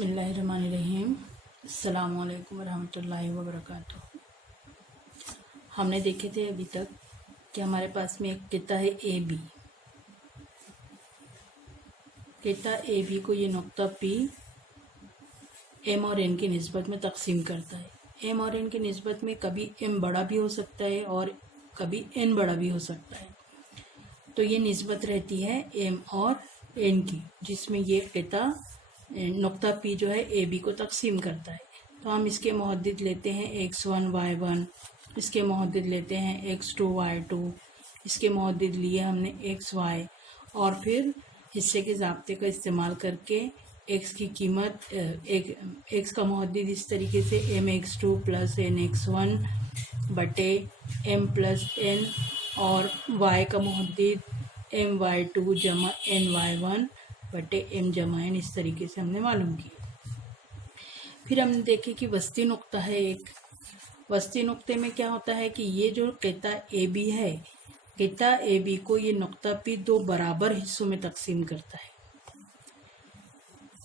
बिस्मिल्लाहिर्रहमानिर्रहीम। अस्सलामुअलैकुम वरहमतुल्लाहि वबरकातुहू। हमने देखे थे अभी तक कि हमारे पास में एक किता है ए बी। किता ए बी को ये नुक्ता पी एम और एन की निस्बत में तकसीम करता है। एम और एन की निस्बत में कभी एम बड़ा भी हो सकता है और कभी एन बड़ा भी हो सकता है। तो ये निस्बत रहती है एम और एन की, जिसमें ये किता नुक्ता पी जो है ए बी को तकसीम करता है। तो हम इसके मुहद्दिद लेते हैं x1 y1, इसके मुहद्दिद लेते हैं x2 y2, इसके मुहद्दिद लिए हमने xy, और फिर हिस्से के ज़ाब्ते का इस्तेमाल करके x की कीमत x का मुहद्दिद इस तरीके से mx2 प्लस nx1 बटे m प्लस n, और y का मुहद्दिद my2 जमा ny1 बटे m जमा n, इस तरीके से हमने मालूम किया। फिर हमने देखे कि वस्ती नुक्ता है एक। वस्ती नुक्ते में क्या होता है कि ये जो किता ए बी है, किता ए बी को ये नुक्ता पी दो बराबर हिस्सों में तकसीम करता है।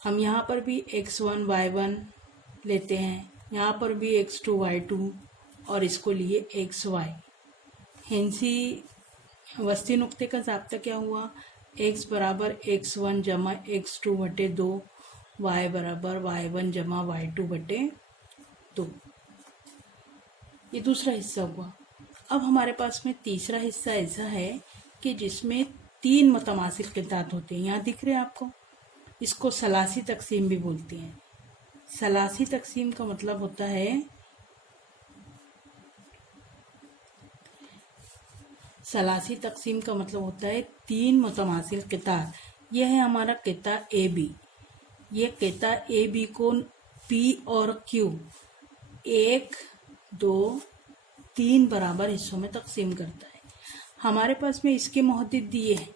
हम यहाँ पर भी x1 y1 लेते हैं, यहाँ पर भी x2 y2, और इसको लिए xy। हिंसी वस्ती नुक्ते का ज़ाब्ता क्या हुआ? x बराबर x1 जमा x2 बटे 2, y बराबर y1 जमा y2 बटे 2। ये दूसरा हिस्सा हुआ। अब हमारे पास में तीसरा हिस्सा ऐसा है कि जिसमें 3 मुतमासिल कितात होते हैं। यहाँ दिख रहे हैं आपको? इसको सलासी तकसीम भी बोलते हैं। सलासी तकसीम का मतलब होता है, सलासी तकसीम का मतलब होता है 3 मुतमासिल कितात। यह है हमारा किता ए बी। ये किता ए बी को पी और क्यू 1, 2, 3 बराबर हिस्सों में तकसीम करता है। हमारे पास में इसके मुहद्दिद दिए हैं,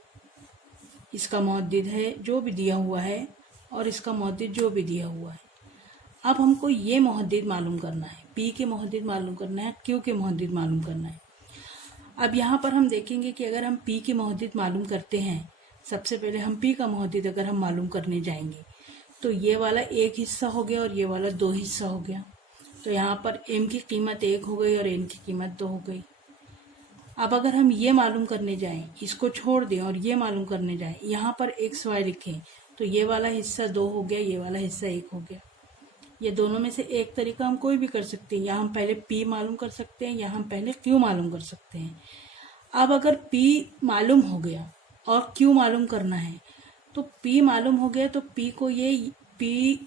इसका मुहद्दिद है जो भी दिया हुआ है और इसका मुहद्दिद जो भी दिया हुआ है। अब हमको ये मुहद्दिद मालूम करना है, पी के मुहद्दिद मालूम करना है, क्यू के मुहद्दिद मालूम करना है। अब यहाँ पर हम देखेंगे कि अगर हम पी के मुहद्दिद मालूम करते हैं, सबसे पहले हम पी का मुहद्दिद अगर हम मालूम करने जाएंगे तो ये वाला एक हिस्सा हो गया और ये वाला 2 हिस्सा हो गया। तो यहाँ पर एम की कीमत 1 हो गई और एन की कीमत 2 हो गई। अब अगर हम ये मालूम करने जाएं, इसको छोड़ दें और ये मालूम करने जाएं, यहाँ पर एक्स वाई लिखें तो ये वाला हिस्सा 2 हो गया, ये वाला हिस्सा 1 हो गया। ये दोनों में से एक तरीका हम कोई भी कर सकते हैं। यहाँ हम पहले P मालूम कर सकते हैं, यहाँ हम पहले Q मालूम कर सकते हैं। अब अगर P मालूम हो गया और Q मालूम करना है, तो P मालूम हो गया तो P को ये P,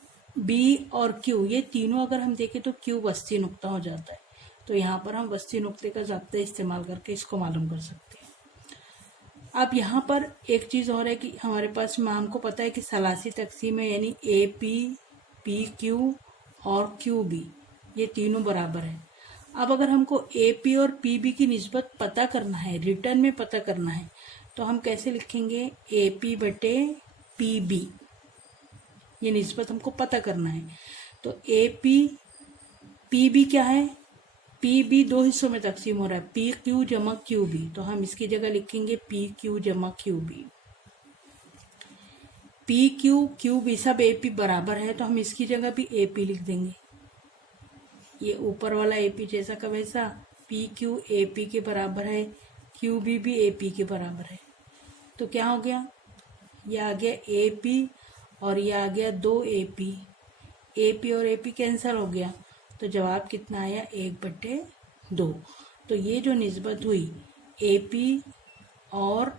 B और Q ये तीनों अगर हम देखें तो Q वस्ती नुक्ता हो जाता है। तो यहाँ पर हम वस्ती नुक्ते का ज़ाब्ता इस्तेमाल करके इसको मालूम कर सकते हैं। अब यहाँ पर एक चीज़ और है कि हमारे पास में हमको पता है कि सलासी तकसीम है, यानी AP, PQ और QB ये तीनों बराबर है। अब अगर हमको AP और PB की निस्बत पता करना है, रिटर्न में पता करना है, तो हम कैसे लिखेंगे? AP बटे PB, ये निस्बत हमको पता करना है। तो AP PB क्या है? PB 2 हिस्सों में तकसीम हो रहा है, PQ जमा QB, तो हम इसकी जगह लिखेंगे PQ जमा QB। PQ QB सब AP बराबर है तो हम इसकी जगह भी AP लिख देंगे। ये ऊपर वाला AP जैसा का वैसा, PQ AP के बराबर है, QB भी AP के बराबर है। तो क्या हो गया? ये आ गया AP और ये आ गया 2 AP। AP और AP कैंसिल हो गया तो जवाब कितना आया? 1/2। तो ये जो निस्बत हुई AP और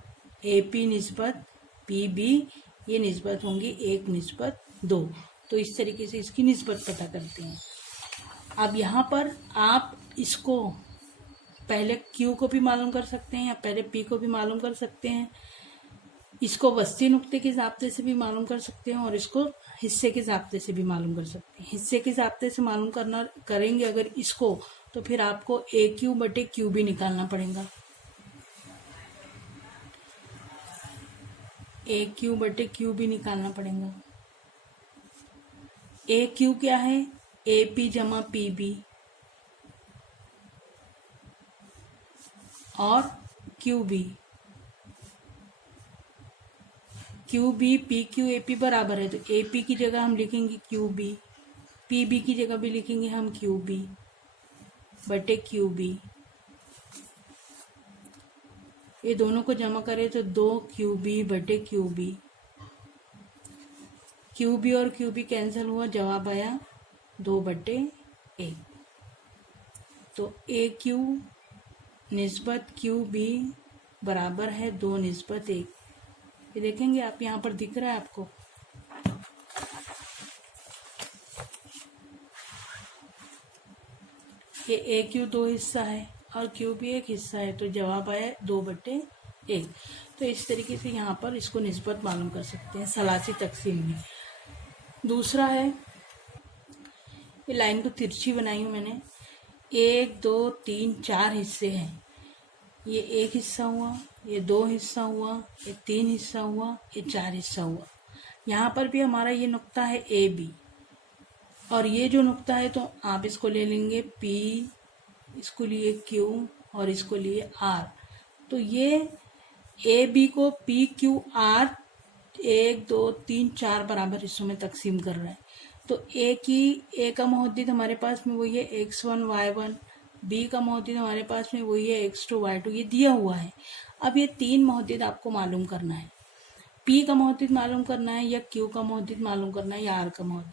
AP निस्बत PB, ये निस्बत होंगी 1/2। तो इस तरीके से इसकी निस्बत पता करते हैं। अब यहाँ पर आप इसको पहले Q को भी मालूम कर सकते हैं या पहले P को भी मालूम कर सकते हैं। इसको वस्ती नुक्ते के ज़ाब्ते से भी मालूम कर सकते हैं और इसको हिस्से के ज़ाब्ते से भी मालूम कर सकते हैं। हिस्से के ज़ाब्ते से मालूम करेंगे अगर इसको, तो फिर आपको AQ बटे QB निकालना पड़ेगा। AQ बटे QB निकालना पड़ेगा। AQ क्या है? AP जमा PB, और QB Q B P Q A P बराबर है, तो ए पी की जगह हम लिखेंगे क्यू बी, पी बी की जगह भी लिखेंगे हम क्यू बी बटे क्यू बी। ये दोनों को जमा करें तो 2 क्यू बी बटे क्यू बी। क्यू बी और क्यू बी कैंसिल हुआ, जवाब आया 2 बटे 1। तो ए क्यू निस्बत क्यू बी बराबर है 2 निस्बत 1। ये देखेंगे आप, यहाँ पर दिख रहा है आपको। ये ए क्यू 2 हिस्सा है और क्यू बी 1 हिस्सा है, तो जवाब आया 2 बटे 1। तो इस तरीके से यहाँ पर इसको निस्बत मालूम कर सकते हैं सलासी तकसीम में। दूसरा है, ये लाइन को तिरछी बनाई हूँ मैंने। 1 2 3 4 हिस्से हैं। ये 1 हिस्सा हुआ, ये 2 हिस्सा हुआ, ये 3 हिस्सा हुआ, ये 4 हिस्सा हुआ। यहाँ पर भी हमारा ये नुक्ता है ए बी, और ये जो नुक्ता है तो आप इसको ले लेंगे पी, इसको लिए क्यू और इसको लिए आर। तो ये ए बी को पी क्यू आर 1 2 3 4 बराबर हिस्सों में तकसीम कर रहा है। तो ए का मौजूद हमारे पास में वही है x1 y1, बी का मौजूद हमारे पास में वही है x2 y2, ये दिया हुआ है। अब ये 3 मौजूद आपको मालूम करना है, पी का मौजूद मालूम करना है या क्यू का मौजूद मालूम करना है या आर का मौजूद।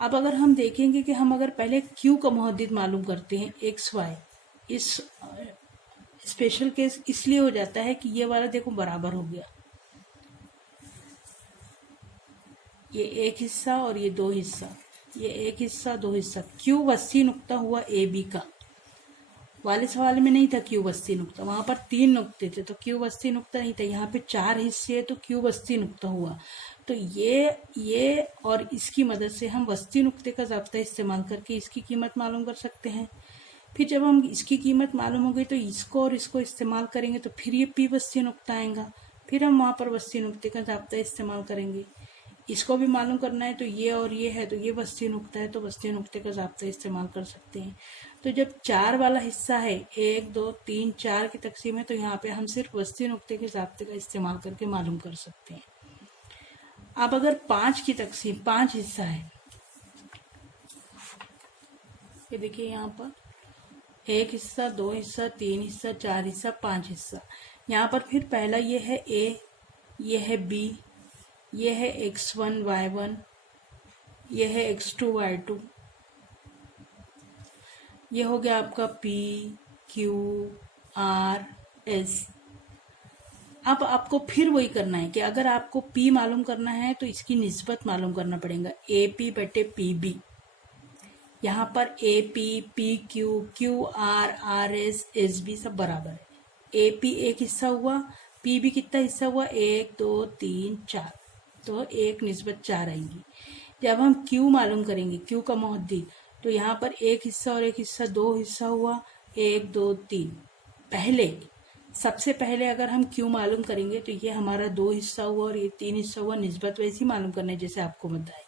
अब अगर हम देखेंगे कि हम अगर पहले क्यू का मौजूद मालूम करते हैं एक्स वाई, इस स्पेशल केस इसलिए हो जाता है कि ये वाला देखो बराबर हो गया, ये 1 हिस्सा और ये 2 हिस्सा, ये 1 हिस्सा 2 हिस्सा। क्यू वस्ती नुक्ता हुआ ए बी का, वाले सवाल में नहीं था क्यू वस्ती नुक्ता, वहां पर 3 नुक्ते थे तो क्यू वस्ती नुक्ता नहीं था। यहाँ पे 4 हिस्से है तो क्यू वस्ती नुक्ता हुआ। तो ये और इसकी मदद से हम वस्ती नुक्ते का ज़ाब्ता इस्तेमाल करके इसकी कीमत मालूम कर सकते हैं। फिर जब हम इसकी कीमत मालूम हो गई तो इसको और इसको इस्तेमाल करेंगे तो फिर ये पी वस्ती नुक्ता आएगा, फिर हम वहाँ पर वस्ती नुक्ते का ज़ाब्ता इस्तेमाल करेंगे। इसको भी मालूम करना है तो ये और ये है तो ये वस्ती नुक्ता है, तो वस्ती नुक्ते का ज़ाब्ता इस्तेमाल कर सकते हैं। तो जब 4 वाला हिस्सा है, 1 2 3 4 की तकसीम है, तो यहाँ पे हम सिर्फ वस्ती नुक्ते के ज़ाब्ते का इस्तेमाल करके मालूम कर सकते हैं। अब अगर 5 की तकसीम, 5 हिस्सा है, ये देखिए यहाँ पर 1 हिस्सा 2 हिस्सा 3 हिस्सा 4 हिस्सा 5 हिस्सा। यहाँ पर फिर पहला ये है ए, ये है बी, ये है x1 y1, ये है x2 y2, ये हो गया आपका p q r s। अब आपको फिर वही करना है कि अगर आपको p मालूम करना है तो इसकी निस्बत मालूम करना पड़ेगा, ए पी बटे पी बी। यहाँ पर A P P Q Q R R S S B सब बराबर है। ए पी 1 हिस्सा हुआ, पी बी कितना हिस्सा हुआ, 1 2 3 4, तो 1 निस्बत 4 आएंगी। जब हम Q मालूम करेंगे, Q का मौजूद, तो यहाँ पर 1 हिस्सा और 1 हिस्सा 2 हिस्सा हुआ, 1 2 3। सबसे पहले अगर हम Q मालूम करेंगे तो ये हमारा 2 हिस्सा हुआ और ये 3 हिस्सा हुआ, निस्बत वैसी मालूम करना है जैसे आपको बताए।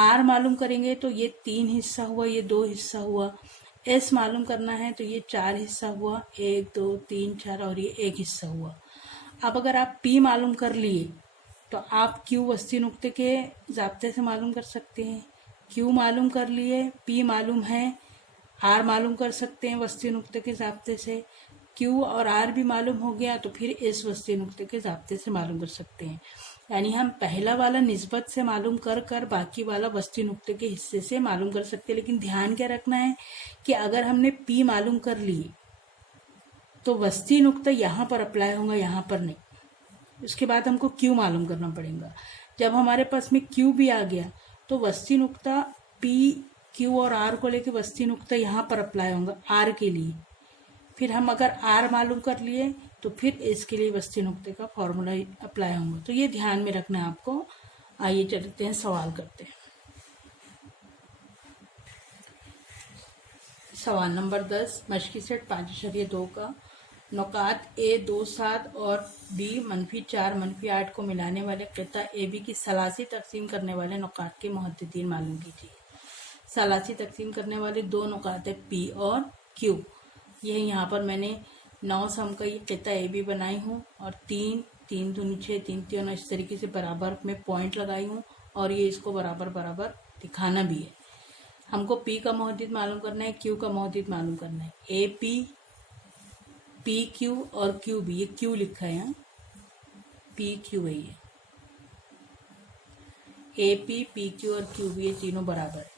R मालूम करेंगे तो ये 3 हिस्सा हुआ, ये 2 हिस्सा हुआ। S मालूम करना है तो ये 4 हिस्सा हुआ, 1 2 3 4 और ये 1 हिस्सा हुआ। अब अगर आप P मालूम कर लिए तो आप Q वस्ती नुक्ते के ज़ाब्ते से मालूम कर सकते हैं। Q मालूम कर लिए, P मालूम है, R मालूम कर सकते हैं वस्ती नुक्ते के ज़ाब्ते से। Q और R भी मालूम हो गया तो फिर S वस्ती नुक्ते के ज़ाब्ते से मालूम कर सकते हैं। यानी हम पहला वाला निस्बत से मालूम कर बाकी वाला वस्ती नुक्ते के हिस्से से मालूम कर सकते हैं। लेकिन ध्यान क्या रखना है कि अगर हमने P मालूम कर लिए तो वस्ती नुक्ता यहाँ पर अप्लाई होगा, यहाँ पर नहीं। उसके बाद हमको Q मालूम करना पड़ेगा। जब हमारे पास में Q भी आ गया तो वस्ती नुक्ता P Q और R को लेके वस्ती नुक्ता यहाँ पर अप्लाई होगा R के लिए। फिर हम अगर R मालूम कर लिए तो फिर S के लिए वस्ती नुक्ते का फॉर्मूला अप्लाई होगा। तो ये ध्यान में रखना है आपको। आइए चलते हैं, सवाल करते हैं। सवाल नंबर 10, मशकी सेट 5.2 का नुकात A 2 7 और B -4 -8 को मिलाने वाले क़िता AB की सलासी तकसीम करने वाले नुकात के मुहद्दिदीन मालूम कीजिए। सलासी तकसीम करने वाले 2 नुकात है P और Q। यह यहाँ पर मैंने 9 सम का ये क़िता AB बनाई हूँ और 3 तीन दूनी 6, तीन तीन, इस तरीके से बराबर में पॉइंट लगाई हूँ और ये इसको बराबर बराबर दिखाना भी है। हमको P का मोहद्दिद मालूम करना है, Q का मोहद्दिद मालूम करना है। AP, PQ और QB, ये Q लिखा है यहाँ, PQ है ये। AP, PQ और QB ये तीनों बराबर है।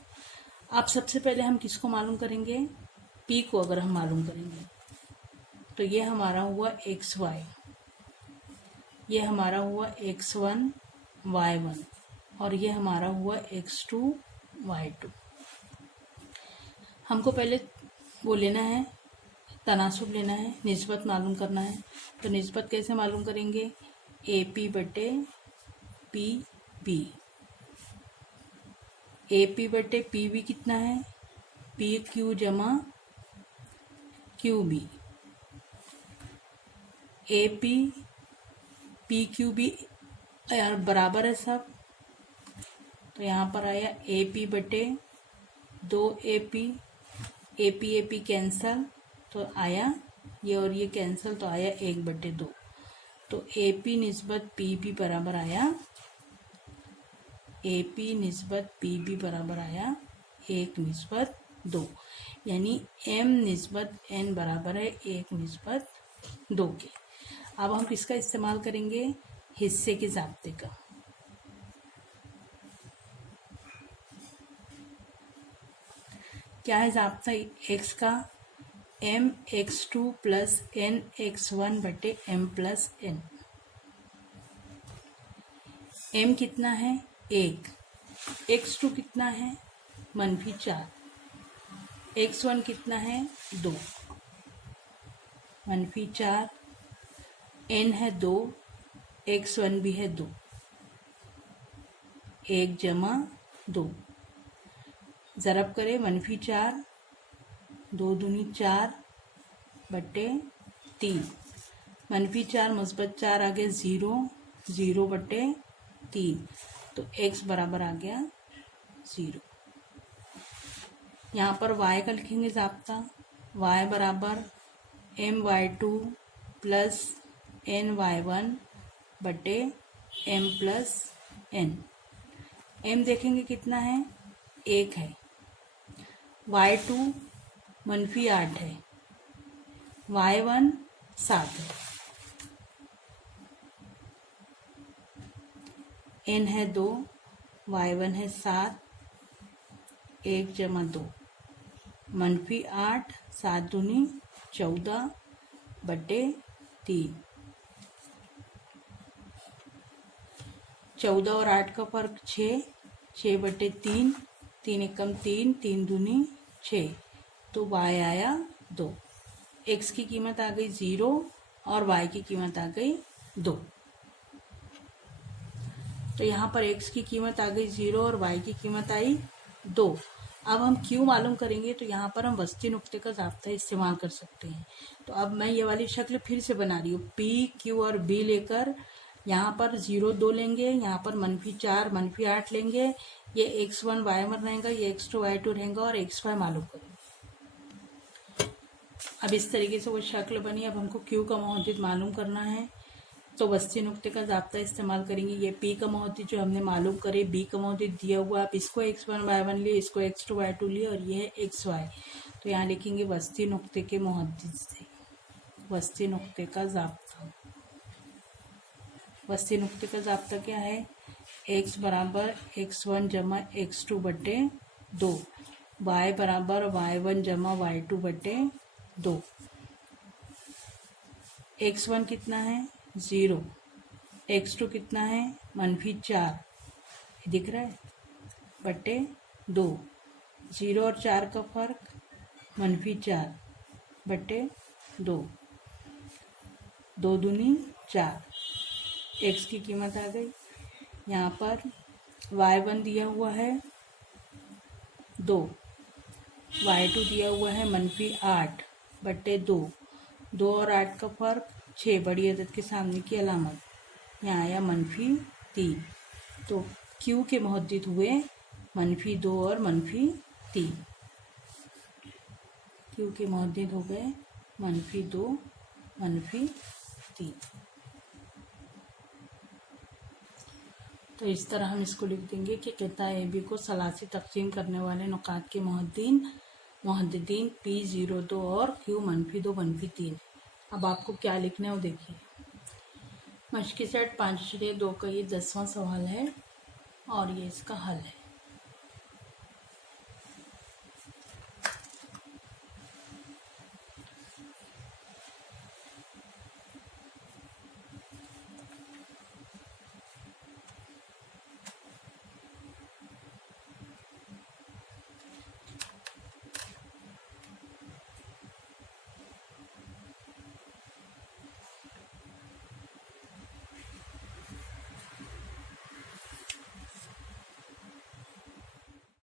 अब सबसे पहले हम किसको मालूम करेंगे? P को अगर हम मालूम करेंगे तो ये हमारा हुआ XY, ये हमारा हुआ X1, Y1 और ये हमारा हुआ X2, Y2। हमको पहले वो लेना है, तनासुब लेना है, निस्बत मालूम करना है। तो निस्बत कैसे मालूम करेंगे? AP बटे PB। AP बटे PB कितना है? PQ जमा QB। AP PQB यार बराबर है सब, तो यहाँ पर आया AP बटे 2AP, AP कैंसल तो आया ये और ये कैंसल तो आया 1/2। तो AP निस्बत PB बराबर आया, AP निस्बत PB बराबर आया 1/2, यानी M निस्बत N बराबर है 1/2 के। अब हम किसका इस्तेमाल करेंगे? हिस्से के ज़ाब्ते का। क्या है ज़ाब्ता x का? mx2 प्लस nx1 बटे m प्लस n। m कितना है? 1। x2 कितना है? -4। x1 कितना है? 2। -4, n है 2, x1 भी है 2, 1 जमा 2, ज़रब करें -4, 2 दूनी 4 बटे 3, -4 मुस्बत 4 आ गया 0, 0 बटे 3, तो x बराबर आ गया 0। यहाँ पर y का लिखेंगे ज़ाब्ता, y बराबर my2 प्लस ny1 बटे m प्लस n। m देखेंगे कितना है? 1 है। y2 -8 है, y1 7 है, n है 2, y1 है 7, 1 जमा 2, -8, 7 दूनी 14 बटे 3, 14 और 8 का फर्क 6, 6 बटे 3, 3 एकम 3, 3 दूनी 6, तो y आया 2। x की कीमत आ गई 0 और y की कीमत आ गई 2। तो यहाँ पर x की कीमत आ गई 0 और y की कीमत आई 2। अब हम q मालूम करेंगे तो यहाँ पर हम वस्ती नुक्ते का ज़ाब्ता इस्तेमाल कर सकते हैं। तो अब मैं ये वाली शक्ल फिर से बना रही हूँ। p, q और b लेकर यहाँ पर 0 2 लेंगे, यहाँ पर -4 -8 लेंगे, ये x1 y1 रहेगा, ये x2 y2 रहेगा और xy मालूम करेंगे। अब इस तरीके से वो शक्ल बनी। अब हमको q का मोहद्दिद मालूम करना है तो वस्ती नुक्ते का ज़ाब्ता इस्तेमाल करेंगे। ये p का मोहद्दिद जो हमने मालूम करे, b का मोहद्दिद दिया हुआ, आप इसको x1 y1 लिए, इसको x2 y2 लिए और ये है xy। तो यहाँ लिखेंगे वस्ती नुक्ते के मोहद्दिद से, वस्ती नुक्ते का ज़ाब्ता। वस्ती नुक्ते का ज़ाब्ता क्या है? x बराबर x1 जमा x2 बटे 2, y बराबर y1 जमा y2 बटे 2। x1 कितना है? 0। x2 कितना है? -4, दिख रहा है, बटे 2, 0 और 4 का फर्क -4 बटे 2, 2 दूनी 4, x की कीमत आ गई। यहाँ पर y1 दिया हुआ है 2, y2 दिया हुआ है -8 बटे 2, 2 और 8 का फर्क 6, बड़ी अदद के सामने की अलामत, यहाँ आया -3। तो q के मोहद्दिद हुए -2 और -3। q के मोहद्दिद हो गए -2 -3। तो इस तरह हम इसको लिख देंगे कि क़िता ए बी को सलासी तकसीम करने वाले नुकात के मुहद्दिदीन P02 और Q-2-3। अब आपको क्या लिखना है वो देखिए। मश्की सेट 5.2 का ये 10वां सवाल है और ये इसका हल है।